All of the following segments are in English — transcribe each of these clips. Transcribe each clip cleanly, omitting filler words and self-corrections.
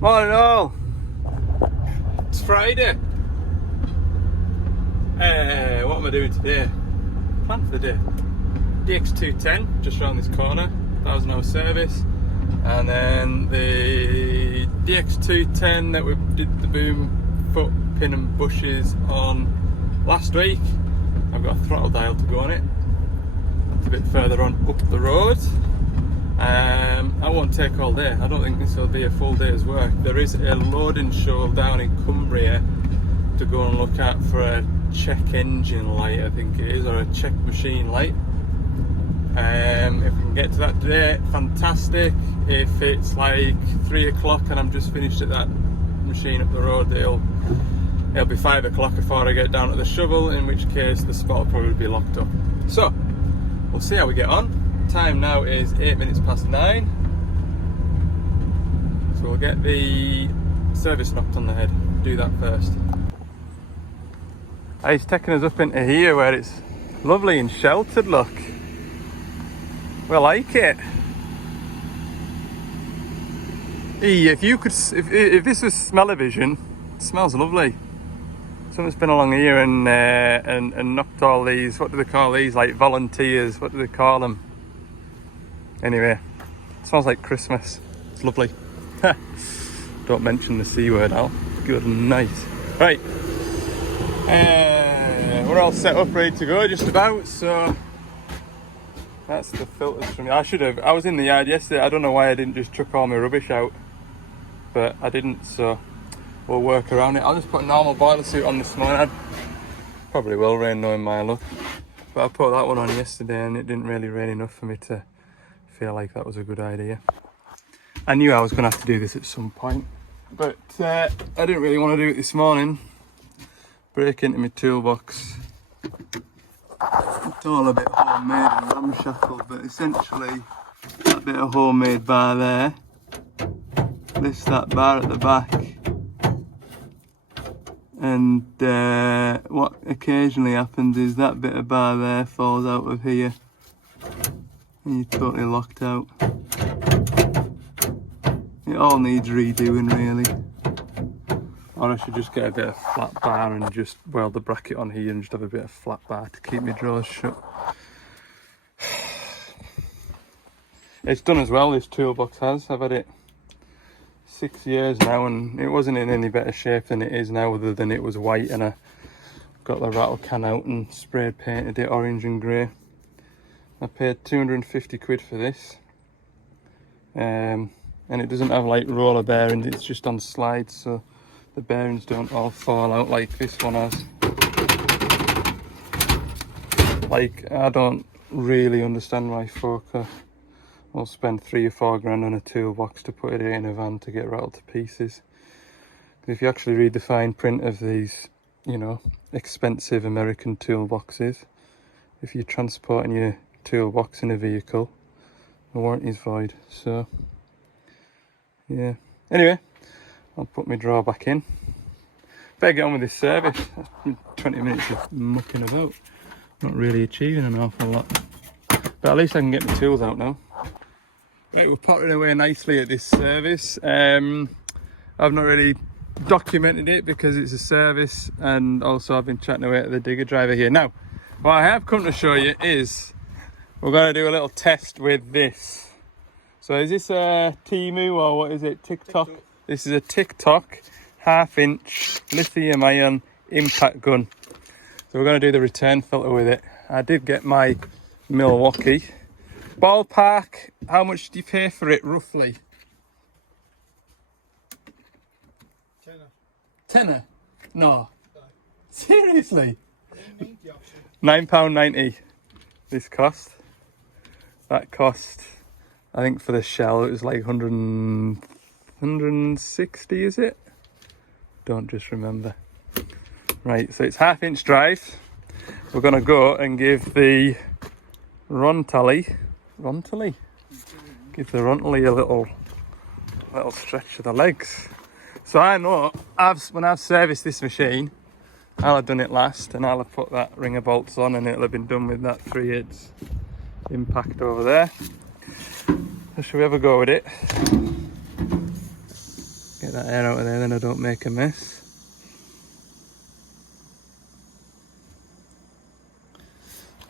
Morning all! It's Friday. What am I doing today? Plan for the day. DX210, just around this corner, 1,000 hour service. And then the DX210 that we did the boom, foot, pin and bushes on last week. I've got a throttle dial to go on it. It's a bit further on up the road. I won't take all day. I don't think this will be a full day's work. There is a loading show down in Cumbria to go and look at for a check engine light, I think it is, or a check machine light. If we can get to that today, fantastic. If it's like 3 o'clock and I'm just finished at that machine up the road, it'll be 5 o'clock before I get down to the shovel, in which case the spot will probably be locked up. So we'll see how we get on. Time now is 8 minutes past 9. So we'll get the service knocked on the head. Do that first. He's taking us up into here where it's lovely and sheltered, look. We like it. If this was smell-o-vision, it smells lovely. Someone's been along here and knocked all these, what do they call these, like volunteers, what do they call them? Anyway, it smells like Christmas. It's lovely. Don't mention the C word, Al. Good night. Right. We're all set up, ready to go, just about. So that's the filters from. I was in the yard yesterday. I don't know why I didn't just chuck all my rubbish out, but I didn't. So we'll work around it. I'll just put a normal boiler suit on this morning. I probably will rain knowing my luck, but I put that one on yesterday and it didn't really rain enough for me to feel like that was a good idea. I knew I was going to have to do this at some point, but I didn't really want to do it this morning. Break into my toolbox. It's all a bit homemade and ramshackle, but essentially that bit of homemade bar there lifts that bar at the back, and what occasionally happens is that bit of bar there falls out of here and you're totally locked out. It all needs redoing really. Or I should just get a bit of flat bar and just weld the bracket on here and just have a bit of flat bar to keep my drawers shut. It's done as well, this toolbox has. I've had it 6 years now and it wasn't in any better shape than it is now, other than it was white and I got the rattle can out and sprayed painted it orange and grey. I paid 250 quid for this. And it doesn't have like roller bearings, it's just on slides, so the bearings don't all fall out like this one has. Like, I don't really understand why folk will spend 3 or 4 grand on a toolbox to put it in a van to get rattled to pieces. If you actually read the fine print of these, you know, expensive American toolboxes, if you're transporting your toolbox in a vehicle, the warranty's void. So yeah, anyway, I'll put my drawer back in. Better get on with this service. That's been 20 minutes of mucking about, not really achieving an awful lot, but at least I can get the tools out now. Right, we're pottering away nicely at this service. I've not really documented it because it's a service, and also I've been chatting away to the digger driver here. Now, what I have come to show you is we're going to do a little test with this. So is this a Temu or what is it? Tik-tok? This is a Tik-tok 1/2 inch lithium ion impact gun. So we're going to do the return filter with it. I did get my Milwaukee. Ballpark, how much do you pay for it roughly? Tenner? No. Seriously? £9.90 this cost. That cost, I think for the shell it was like 160, is it? Don't just remember. Right, so it's 1/2 inch drive. We're gonna go and give the Ronalty, give the Ronalty a little stretch of the legs. So I know when I've serviced this machine, I'll have done it last and I'll have put that ring of bolts on and it'll have been done with that 3/8 impact over there. So shall we have a go with it? Get that air out of there, then I don't make a mess.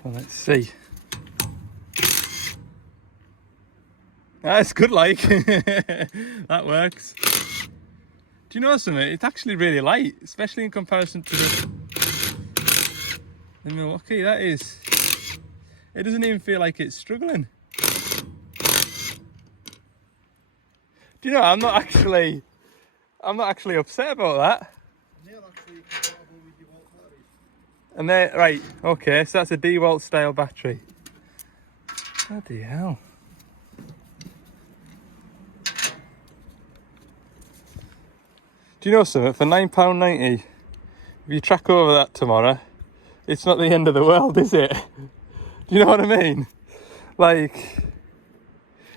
Well, let's see. That's good, like. That works. Do you know something? It's actually really light, especially in comparison to the Milwaukee. That is. It doesn't even feel like it's struggling. Do you know? I'm not actually upset about that. And they're actually compatible with DeWalt batteries. And they're right. Okay, so that's a DeWalt style battery. Bloody hell. Do you know something? For £9.90, if you track over that tomorrow, it's not the end of the world, is it? Do you know what I mean? Like,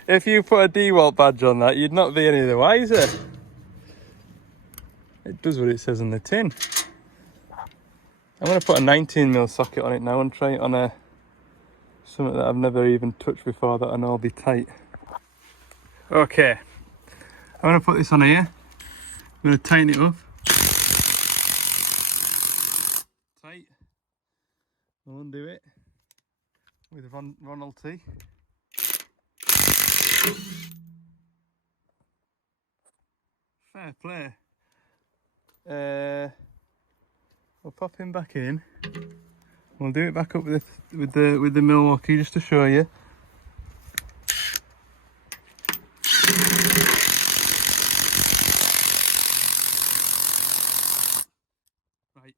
if you put a DeWalt badge on that, you'd not be any the wiser. It does what it says on the tin. I'm going to put a 19mm socket on it now and try it on something that I've never even touched before that I know will be tight. Okay, I'm going to put this on here. I'm going to tighten it up. Tight. I'll undo it with Ronalty. Fair play. We'll pop him back in. We'll do it back up with the Milwaukee just to show you. Right.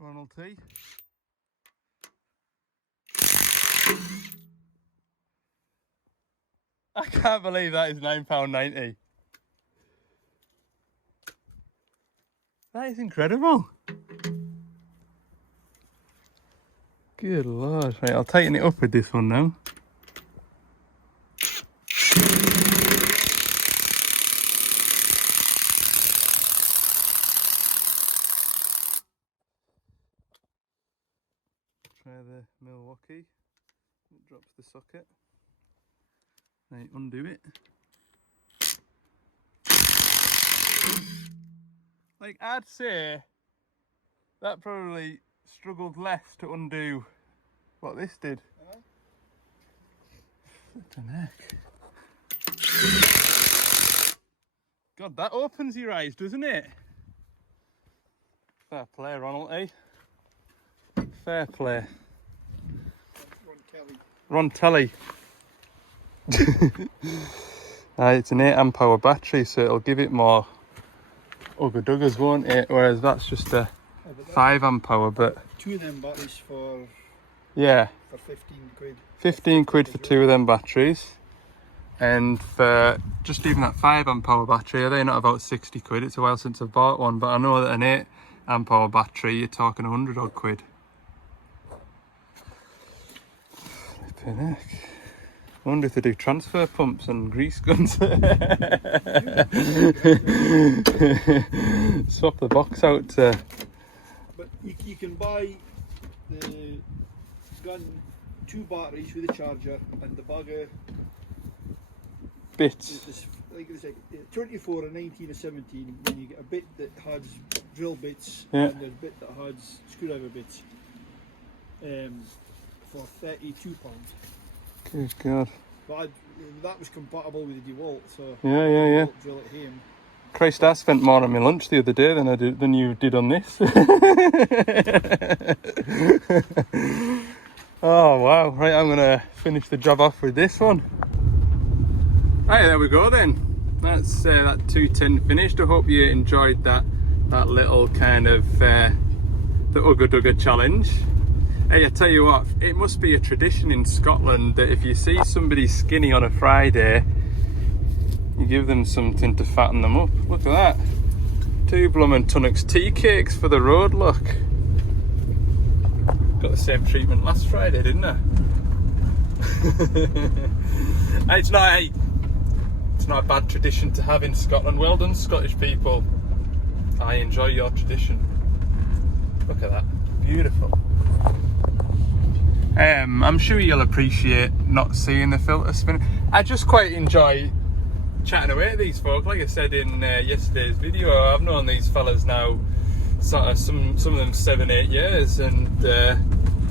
Ronalty. I can't believe that is £9.90. That is incredible. Good lord. Right, I'll tighten it up with this one now. Try the Milwaukee. It drops the socket. Right, undo it. Like, I'd say that probably struggled less to undo what this did. Flippin' heck. God, that opens your eyes, doesn't it? Fair play, Ronalty. Fair play. Ron Telly. It's an 8 Ah battery, so it'll give it more ugga-duggers, won't it? Whereas that's just a 5 Ah, but 2 of them batteries for yeah, for 15 quid. 15 quid for 2 of them batteries, and for just even that 5 Ah battery, are they not about 60 quid? It's a while since I've bought one, but I know that an 8 Ah battery, you're talking 100 odd quid. Flippin' heck. I wonder if they do transfer pumps and grease guns. Swap the box out. But you can buy the gun, 2 batteries with a charger and the bugger Bits. is like it's like 24 and 19 or 17. Then you get a bit that has drill bits, yeah, and there's a bit that has screwdriver bits. For £32. Good God. But that was compatible with the DeWalt, so yeah. drill at him. Christ, I spent more on my lunch the other day than you did on this. Oh wow! Right, I'm gonna finish the job off with this one. Right, there we go then. That's that 210 finished. I hope you enjoyed that little kind of the Ugga Dugga challenge. Hey, I tell you what, it must be a tradition in Scotland that if you see somebody skinny on a Friday, you give them something to fatten them up. Look at that. 2 bloomin' Tunnocks tea cakes for the road, look. Got the same treatment last Friday, didn't I? It's not a bad tradition to have in Scotland. Well done, Scottish people. I enjoy your tradition. Look at that. Beautiful. I'm sure you'll appreciate not seeing the filter spin. I just quite enjoy chatting away to these folk. Like I said in yesterday's video, I've known these fellas now sort of some of them 7-8 years, and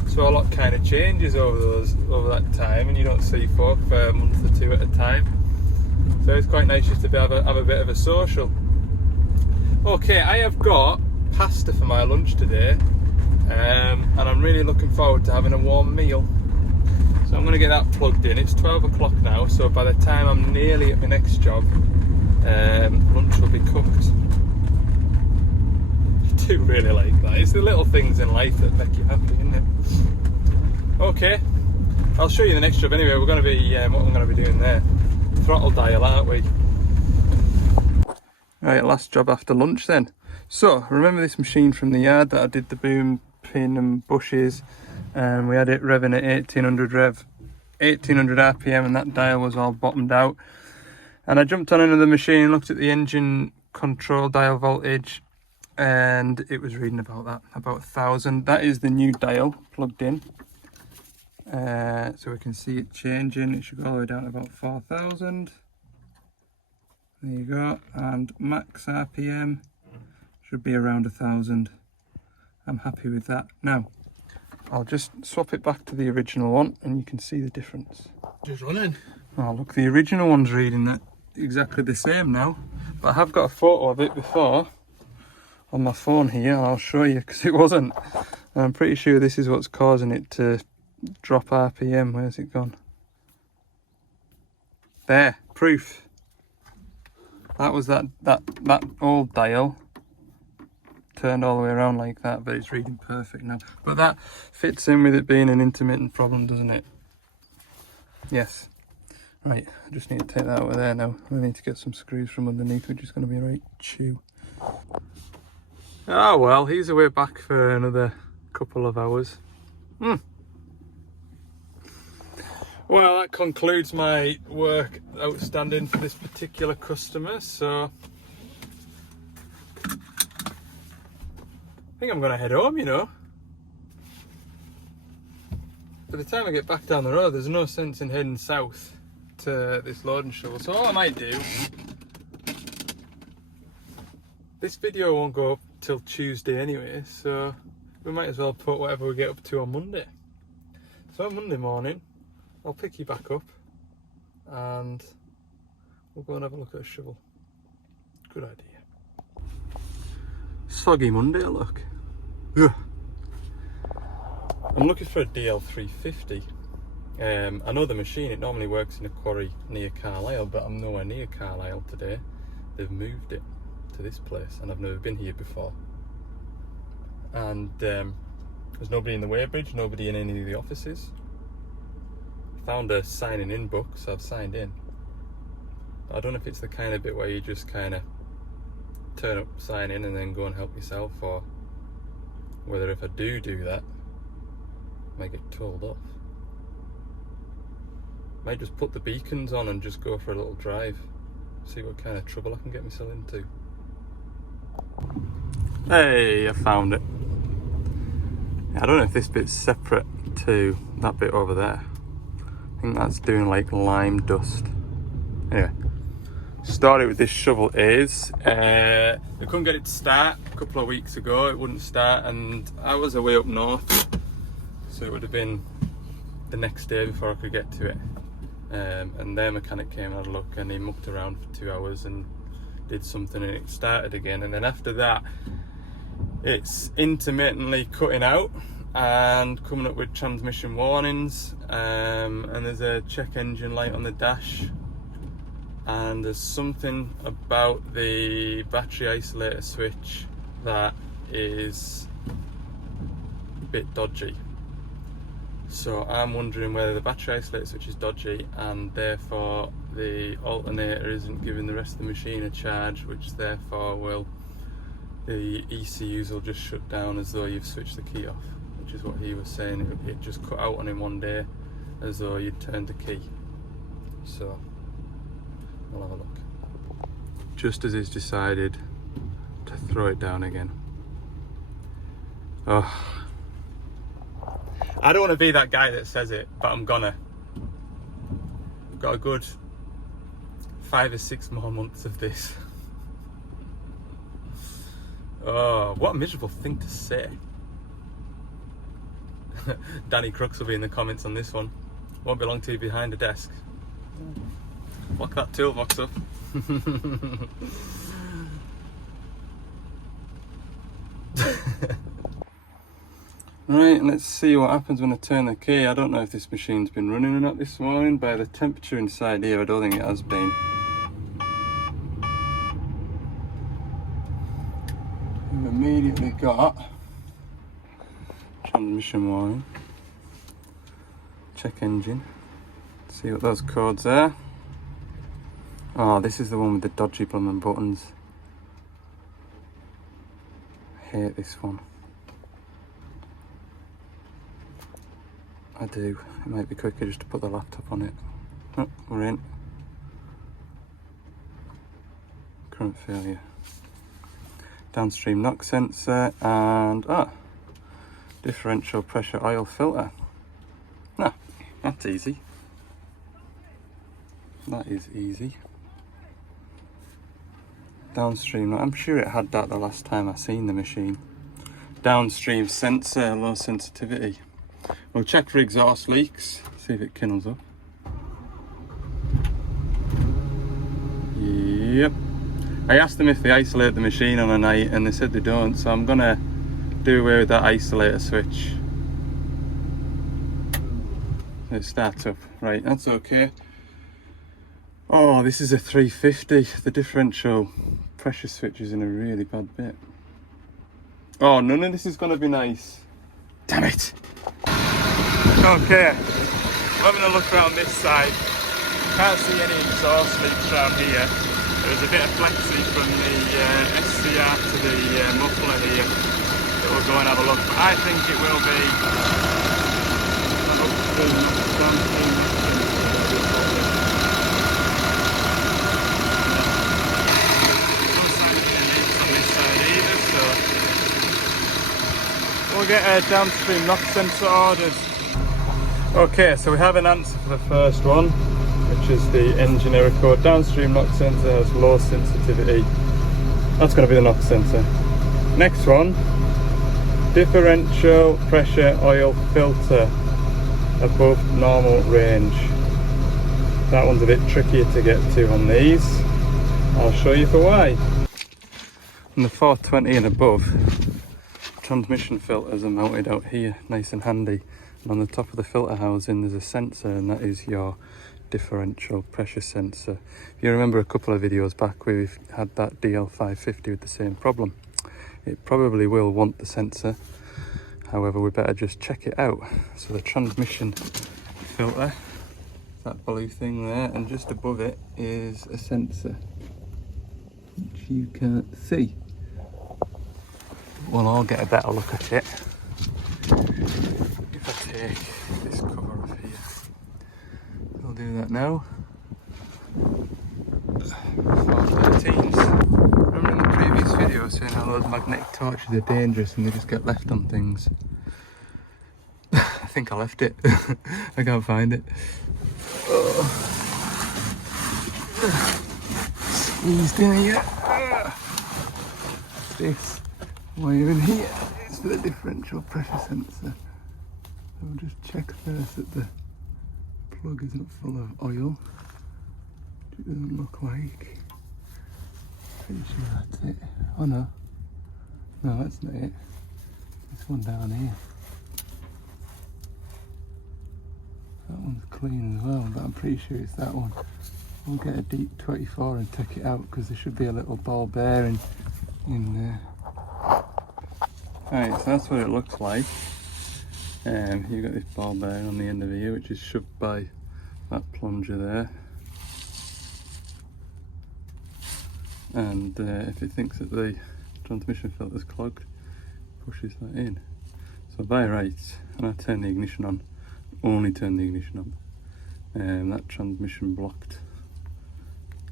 so a lot kind of changes over that time, and you don't see folk for a month or two at a time. So it's quite nice just to have a bit of a social. Okay, I have got pasta for my lunch today, and I'm really looking forward to having a warm meal. So I'm going to get that plugged in. It's 12 o'clock now, so by the time I'm nearly at my next job, lunch will be cooked. I do really like that. It's the little things in life that make you happy, isn't it? Okay, I'll show you the next job anyway. We're going to be what we're going to be doing there. Throttle dial, aren't we? Right, last job after lunch then. So remember this machine from the yard that I did the boom, pin and bushes, and we had it revving at 1800 RPM, and that dial was all bottomed out. And I jumped on another machine, looked at the engine control dial voltage, and it was reading about 1000. That is the new dial plugged in, so we can see it changing. It should go all the way down to about 4000. There you go, and max RPM should be around 1000. I'm happy with that. Now I'll just swap it back to the original one and you can see the difference. Just running. Oh look, the original one's reading that exactly the same now, but I have got a photo of it before on my phone here, and I'll show you, because it wasn't. And I'm pretty sure this is what's causing it to drop RPM. Where's it gone? There, proof. That was that old dial turned all the way around like that, but it's reading perfect now. But that fits in with it being an intermittent problem, doesn't it? Yes. Right, I just need to take that out of there now. I need to get some screws from underneath, which is going to be a right chew. Oh well, he's away back for another couple of hours. Well, that concludes my work outstanding for this particular customer, so I think I'm going to head home, you know. By the time I get back down the road, there's no sense in heading south to this loading shovel. So all I might do, this video won't go up till Tuesday anyway, so we might as well put whatever we get up to on Monday. So on Monday morning, I'll pick you back up and we'll go and have a look at a shovel. Good idea. Soggy Monday, look. Ugh. I'm looking for a DL350. I know the machine, it normally works in a quarry near Carlisle, but I'm nowhere near Carlisle today. They've moved it to this place and I've never been here before. And there's nobody in the weighbridge, nobody in any of the offices. Found a signing in book, so I've signed in. I don't know if it's the kind of bit where you just kind of turn up, sign in and then go and help yourself, or whether if I do that, I might get told off. Might just put the beacons on and just go for a little drive, see what kind of trouble I can get myself into. Hey, I found it. I don't know if this bit's separate to that bit over there. I think that's doing like lime dust. Anyway, started with this shovel is we couldn't get it to start a couple of weeks ago. It wouldn't start, and I was away up north, so it would have been the next day before I could get to it. And their mechanic came and had a look, and he mucked around for 2 hours and did something, and it started again. And then after that, it's intermittently cutting out and coming up with transmission warnings, and there's a check engine light on the dash, and there's something about the battery isolator switch that is a bit dodgy. So I'm wondering whether the battery isolator switch is dodgy and therefore the alternator isn't giving the rest of the machine a charge, which therefore will, the ECUs will just shut down as though you've switched the key off, which is what he was saying. It just cut out on him one day as though you'd turned the key. So we'll have a look. Just as he's decided to throw it down again. Oh, I don't want to be that guy that says it, but I'm gonna. I've got a good 5 or 6 more months of this. Oh, what a miserable thing to say. Danny Crooks will be in the comments on this one. Won't be long to be behind a desk. Lock that toolbox up. Right, let's see what happens when I turn the key. I don't know if this machine's been running or not this morning. By the temperature inside here, I don't think it has been. We've immediately got transmission wiring. Check engine. See what those codes are. Oh, this is the one with the dodgy blooming buttons. I hate this one. I do. It might be quicker just to put the laptop on it. Oh, we're in. Current failure. Downstream knock sensor and differential pressure oil filter. No, that's easy. That is easy. Downstream, I'm sure it had that the last time I seen the machine. Downstream sensor, low sensitivity. We'll check for exhaust leaks, see if it kindles up. Yep. I asked them if they isolate the machine on a night and they said they don't, so I'm gonna do away with that isolator switch. It starts up. Right, that's okay. Oh, this is a 350. The differential pressure switch is in a really bad bit. Oh, none of this is gonna be nice. Damn it! Okay, I'm having a look around this side. Can't see any exhaust leaks around here. There's a bit of flexi from the SCR to the muffler here that we'll go and have a look. But I think it will be we'll get a downstream knock sensor ordered. Okay, so we have an answer for the first one, which is the engine error code. Downstream knock sensor has low sensitivity. That's going to be the knock sensor. Next one, differential pressure oil filter above normal range. That one's a bit trickier to get to on these. I'll show you for why. On the 420 and above, transmission filters are mounted out here, nice and handy. And on the top of the filter housing there's a sensor, and that is your differential pressure sensor. If you remember a couple of videos back where we've had that DL550 with the same problem, it probably will want the sensor. However, we better just check it out. So the transmission filter, that blue thing there, and just above it is a sensor which you can't see. We'll all get a better look at it. If I take this cover off here, we'll do that now. 413s. Remember in the previous video saying how those magnetic torches are dangerous and they just get left on things? I think I left it. I can't find it. Squeezed in here. This wire in here is for the differential pressure sensor. So we'll just check first that the plug isn't full of oil. It doesn't look like. Pretty sure that's it. Oh no. No, that's not it. This one down here. That one's clean as well, but I'm pretty sure it's that one. We'll get a deep 24 and take it out because there should be a little ball bearing in there. Alright, so that's what it looks like. You've got this ball bearing on the end of here, which is shoved by that plunger there. And if it thinks that the transmission filter's clogged, pushes that in. So by rights, when I turn the ignition on, only turn the ignition on, that transmission blocked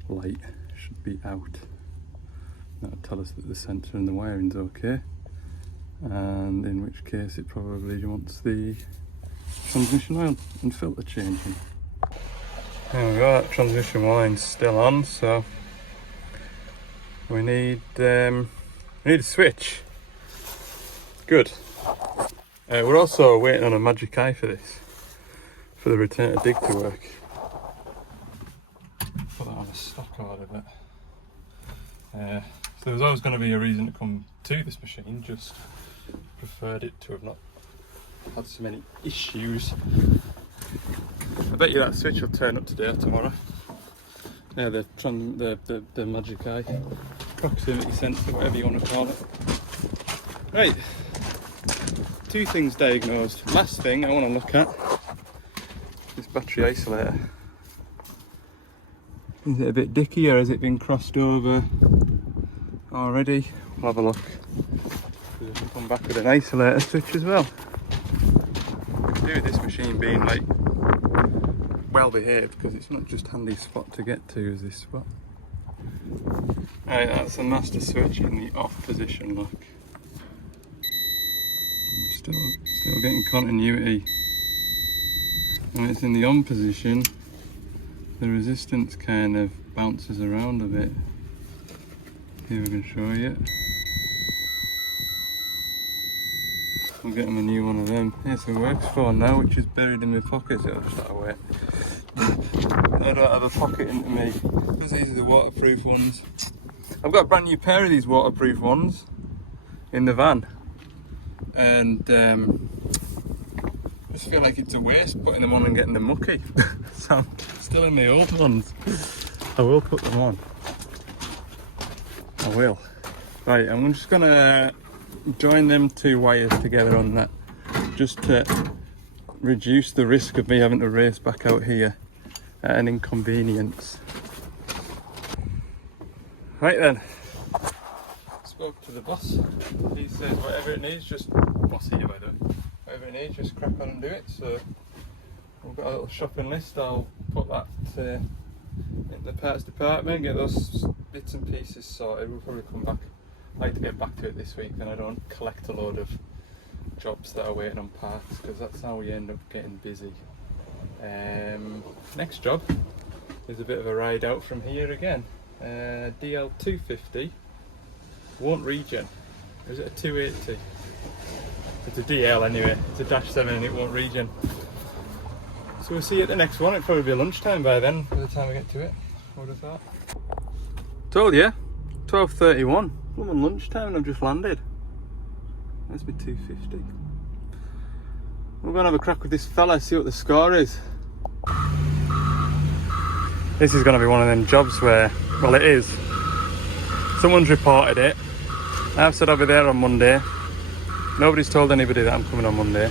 light should be out. That'll tell us that the sensor and the wiring's okay, and in which case it probably wants the transmission oil and filter changing. There we go, that transmission line's still on, so we need a switch. Good. We're also waiting on a magic eye for this, for the return to dig to work. Put that on a stock order, but so there was always going to be a reason to come to this machine, just preferred it to have not had so many issues. I bet you that switch will turn up today or tomorrow. Yeah, the magic eye, proximity sensor, whatever you want to call it. Right, 2 things diagnosed. Last thing I want to look at, this battery isolator. Is it a bit dicky or has it been crossed over already? We'll have a look. We can come back with an isolator switch as well. We can do with this machine being like well behaved, because it's not just handy spot to get to as this spot. Right, that's the master switch in the off position, look. Still getting continuity. When it's in the on position, the resistance kind of bounces around a bit. Here we can show you. We'll get him a new one of them. Here's the works phone now, which is buried in my pocket, so I'll just have to wait. I don't have a pocket into me, because these are the waterproof ones. I've got a brand new pair of these waterproof ones in the van, and I just feel like it's a waste putting them on and getting them mucky. So I'm still in my old ones. I will put them on. I will. Right, I'm just gonna join them 2 wires together on that, just to reduce the risk of me having to race back out here at an inconvenience. Right then, spoke to the boss. He says whatever it needs, just, boss here by the way, whatever it needs, just crack on and do it. So we've got a little shopping list. I'll put that in the parts department, get those bits and pieces sorted. We'll probably come back. I like to get back to it this week, and I don't collect a load of jobs that are waiting on parts, because that's how we end up getting busy. Next job is a bit of a ride out from here again. DL250 won't regen. Or is it a 280? It's a DL anyway. It's a -7 and it won't regen. So we'll see you at the next one. It'll probably be lunchtime by then, by the time we get to it. What was that? Told you, 12:31. I'm on lunchtime and I've just landed. That's me 250. We're going to have a crack with this fella, see what the score is. This is going to be one of them jobs where, well, it is. Someone's reported it. I've said I'll be there on Monday. Nobody's told anybody that I'm coming on Monday.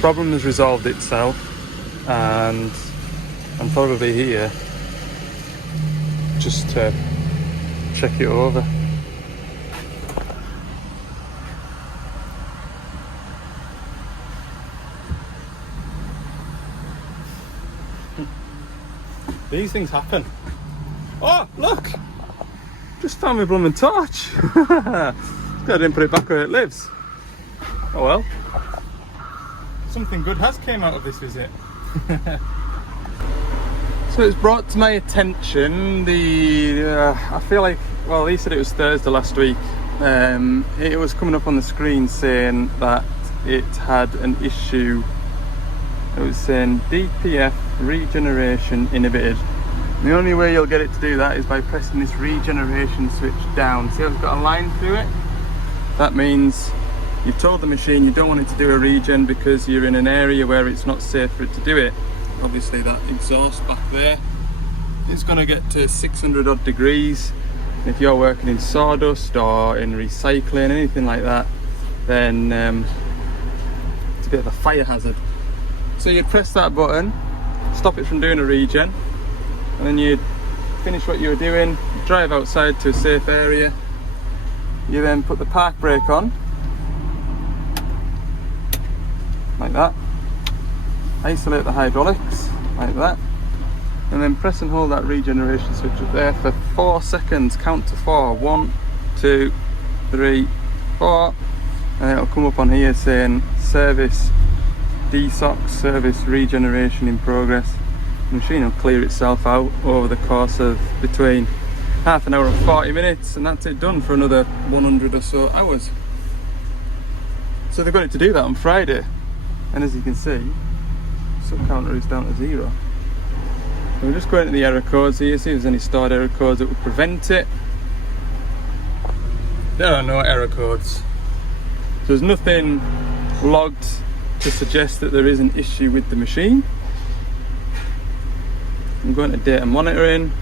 Problem has resolved itself, and I'm probably here just to check it over. These things happen. Oh, look! Just found my blooming torch. I didn't put it back where it lives. Oh well. Something good has came out of this visit. So it's brought to my attention I feel like, well, he said it was Thursday last week. It was coming up on the screen saying that it had an issue. It was saying DPF regeneration inhibited. And the only way you'll get it to do that is by pressing this regeneration switch down. See how it's got a line through it? That means you've told the machine you don't want it to do a regen because you're in an area where it's not safe for it to do it. Obviously that exhaust back there is going to get to 600 odd degrees. And if you're working in sawdust or in recycling, anything like that, then it's a bit of a fire hazard. So you'd press that button, stop it from doing a regen, and then you'd finish what you were doing, drive outside to a safe area. You then put the park brake on, like that, isolate the hydraulics, like that, and then press and hold that regeneration switch up there for 4 seconds, count to 4, 1, 2, 3, 4, and it'll come up on here saying service DSOC, service regeneration in progress. The machine will clear itself out over the course of between half an hour and 40 minutes, and that's it done for another 100 or so hours. So they've got it to do that on Friday, and as you can see, sub counter is down to 0. So we'll just go into the error codes here, see if there's any stored error codes that would prevent it. There are no error codes. So there's nothing logged to suggest that there is an issue with the machine. I'm going to data monitoring.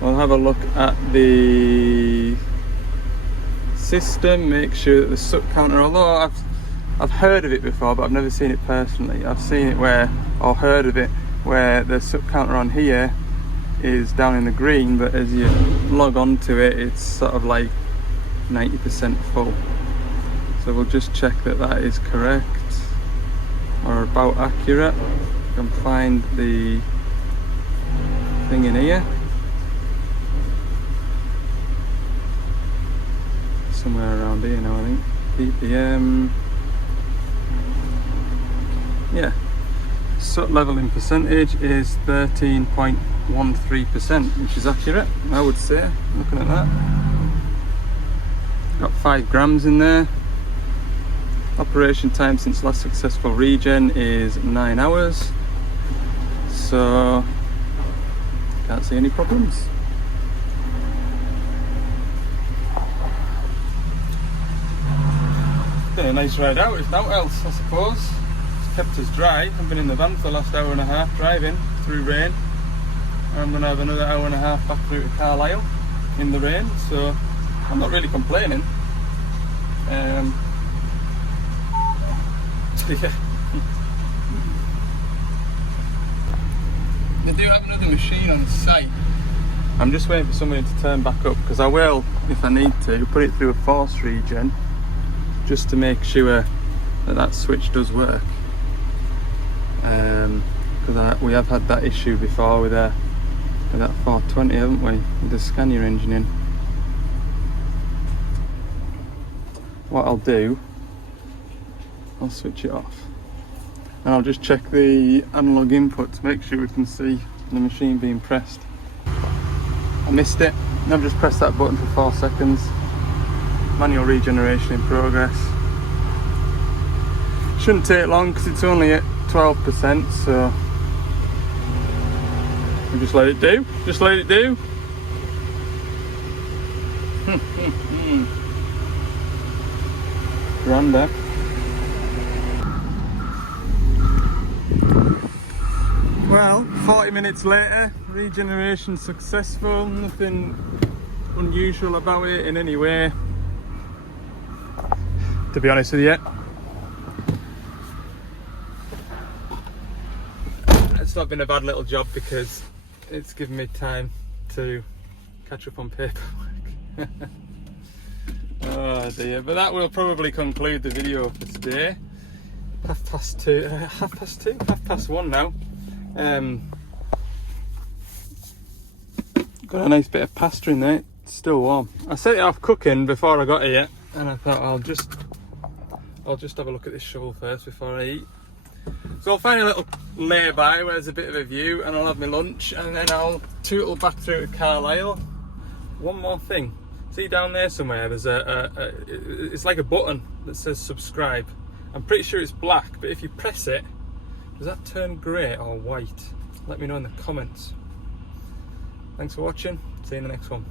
I'll have a look at the system, make sure that the sub counter, although I've heard of it before but I've never seen it personally. I've seen it where, or heard of it, where the sub counter on here is down in the green, but as you log on to it, it's sort of like 90% full. So we'll just check that that is correct, or about accurate. I can find the thing in here. Somewhere around here now, I think. ppm. Yeah. Sut level in percentage is 13.13%, which is accurate, I would say, looking at that. Got 5 grams in there. Operation time since last successful regen is 9 hours. So, can't see any problems. Been a nice ride out, if not else, I suppose. It's kept us dry. I've been in the van for the last hour and a half driving through rain. I'm going to have another hour and a half back through to Carlisle in the rain, so I'm not really complaining. Yeah. They do have another machine on site. I'm just waiting for somebody to turn back up, because I will, if I need to, put it through a force regen just to make sure that that switch does work. Because we have had that issue before with that 420, haven't we? With the Scania engine in. What I'll do, I'll switch it off. And I'll just check the analog input to make sure we can see the machine being pressed. I missed it, and I've just pressed that button for 4 seconds. Manual regeneration in progress. Shouldn't take long because it's only at 12%, so we'll just let it do. Just let it do. Granda. Well, 40 minutes later, regeneration successful, nothing unusual about it in any way, to be honest with you. It's not been a bad little job because it's given me time to catch up on paperwork. Oh dear, but that will probably conclude the video for today. Half past 1 now. Got a nice bit of pasta in there, it's still warm. I set it off cooking before I got here, and I thought I'll just have a look at this shovel first before I eat. So I'll find a little lay-by where there's a bit of a view, and I'll have my lunch, and then I'll tootle back through to Carlisle. One more thing, see down there somewhere there's it's like a button that says subscribe. I'm pretty sure it's black, but if you press it, does that turn grey or white? Let me know in the comments. Thanks for watching, see you in the next one.